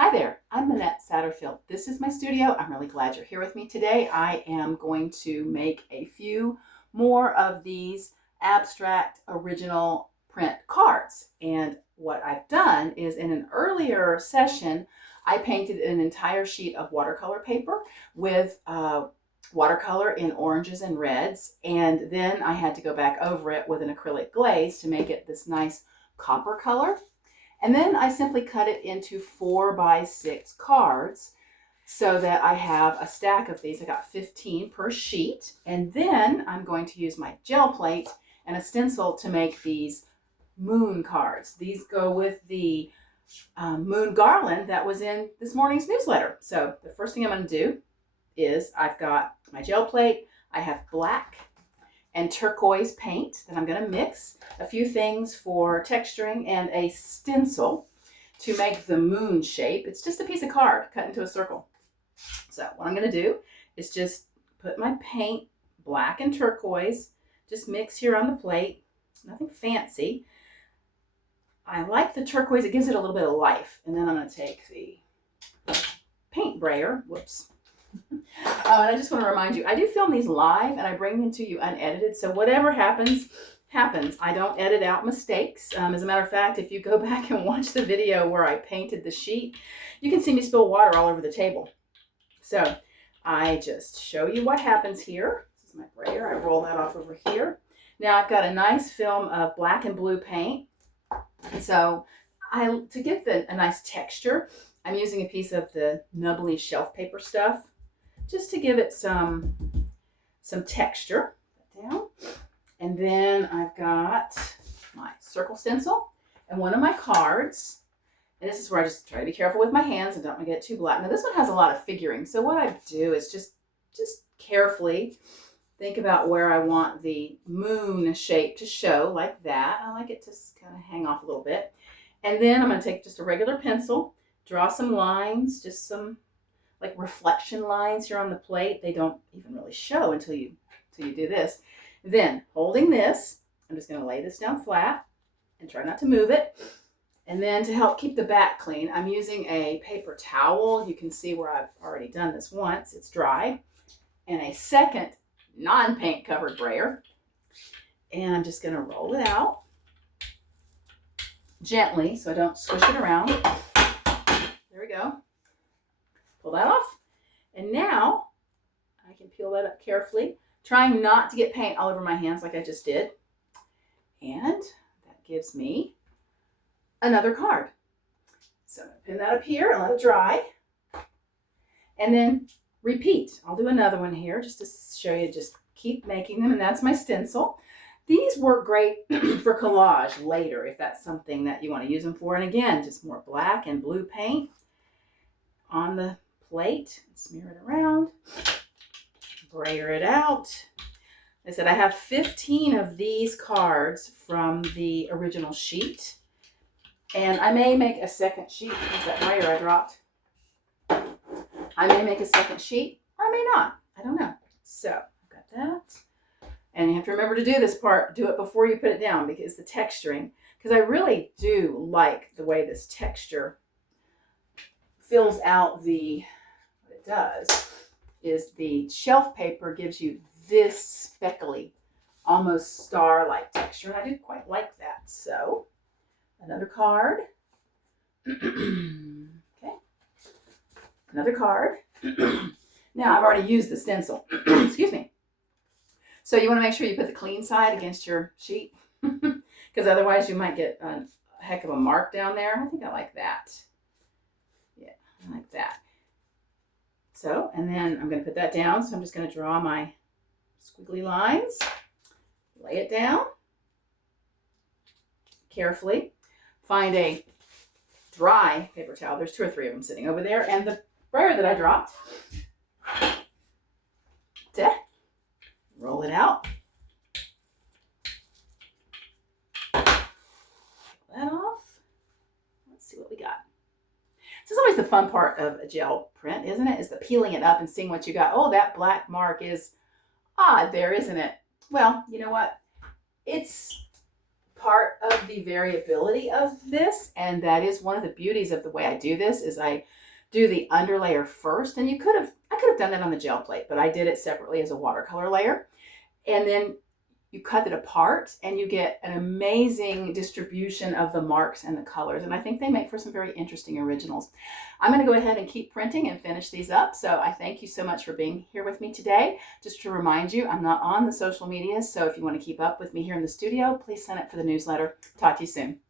Hi there, I'm Minette Satterfield. This is my studio. I'm really glad you're here with me today. I am going to make a few more of these abstract original print cards. And what I've done is in an earlier session, I painted an entire sheet of watercolor paper with watercolor in oranges and reds. And then I had to go back over it with an acrylic glaze to make it this nice copper color. And then I simply cut it into 4x6 cards so that I have a stack of these. I got 15 per sheet. And then I'm going to use my gel plate and a stencil to make these moon cards. These go with the moon garland that was in this morning's newsletter. So the first thing I'm going to do is I've got my gel plate. I have black and turquoise paint that I'm going to mix, a few things for texturing, and a stencil to make the moon shape. It's just a piece of card cut into a circle. So what I'm going to do is just put my paint, black and turquoise, just mix here on the plate. Nothing fancy. I like the turquoise. It gives it a little bit of life. And then I'm going to take the paint brayer. Whoops. And I just want to remind you, I do film these live and I bring them to you unedited. So whatever happens, happens. I don't edit out mistakes. As a matter of fact, if you go back and watch the video where I painted the sheet, you can see me spill water all over the table. So I just show you what happens here. This is my brayer. I roll that off over here. Now I've got a nice film of black and blue paint. So to get a nice texture, I'm using a piece of the Nubbly shelf paper stuff, just to give it some texture. Put that down. And then I've got my circle stencil and one of my cards. And this is where I just try to be careful with my hands and don't want to get it too black. Now this one has a lot of figuring. So what I do is just carefully think about where I want the moon shape to show, like that. I like it to kind of hang off a little bit. And then I'm going to take just a regular pencil, draw some lines, just some like reflection lines here on the plate. They don't even really show until you do this. Then holding this, I'm just going to lay this down flat and try not to move it. And then to help keep the back clean, I'm using a paper towel. You can see where I've already done this once. It's dry. And a second non-paint covered brayer. And I'm just going to roll it out gently so I don't squish it around. There we go. Pull that off. And now I can peel that up carefully, trying not to get paint all over my hands like I just did. And that gives me another card. So I'm going to pin that up here and let it dry. And then repeat. I'll do another one here just to show you, just keep making them. And that's my stencil. These work great for collage later if that's something that you want to use them for. And again, just more black and blue paint on the plate. Smear it around. Brayer it out. I said I have 15 of these cards from the original sheet. And I may make a second sheet. There's that brayer I dropped. I may make a second sheet, or I may not. I don't know. So I've got that. And you have to remember to do this part. Do it before you put it down because the texturing. Because I really do like the way this texture fills out what it does is the shelf paper gives you this speckly, almost star-like texture. And I do quite like that. So another card. Okay. Another card. Now I've already used the stencil. Excuse me. So you want to make sure you put the clean side against your sheet because otherwise you might get a heck of a mark down there. I think I like that. Yeah, I like that. So, and then I'm going to put that down. So I'm just going to draw my squiggly lines, lay it down carefully, find a dry paper towel. There's 2 or 3 of them sitting over there. And the brayer that I dropped. Roll it out. Pull that off. Let's see what we got. This is always the fun part of a gel print, isn't it? Is the peeling it up and seeing what you got. Oh, that black mark is odd there, isn't it? Well, you know what? It's part of the variability of this, and that is one of the beauties of the way I do this, is I do the underlayer first. And I could have done that on the gel plate, but I did it separately as a watercolor layer. And then you cut it apart and you get an amazing distribution of the marks and the colors. And I think they make for some very interesting originals. I'm going to go ahead and keep printing and finish these up. So I thank you so much for being here with me today. Just to remind you, I'm not on the social medias. So if you want to keep up with me here in the studio, please sign up for the newsletter. Talk to you soon.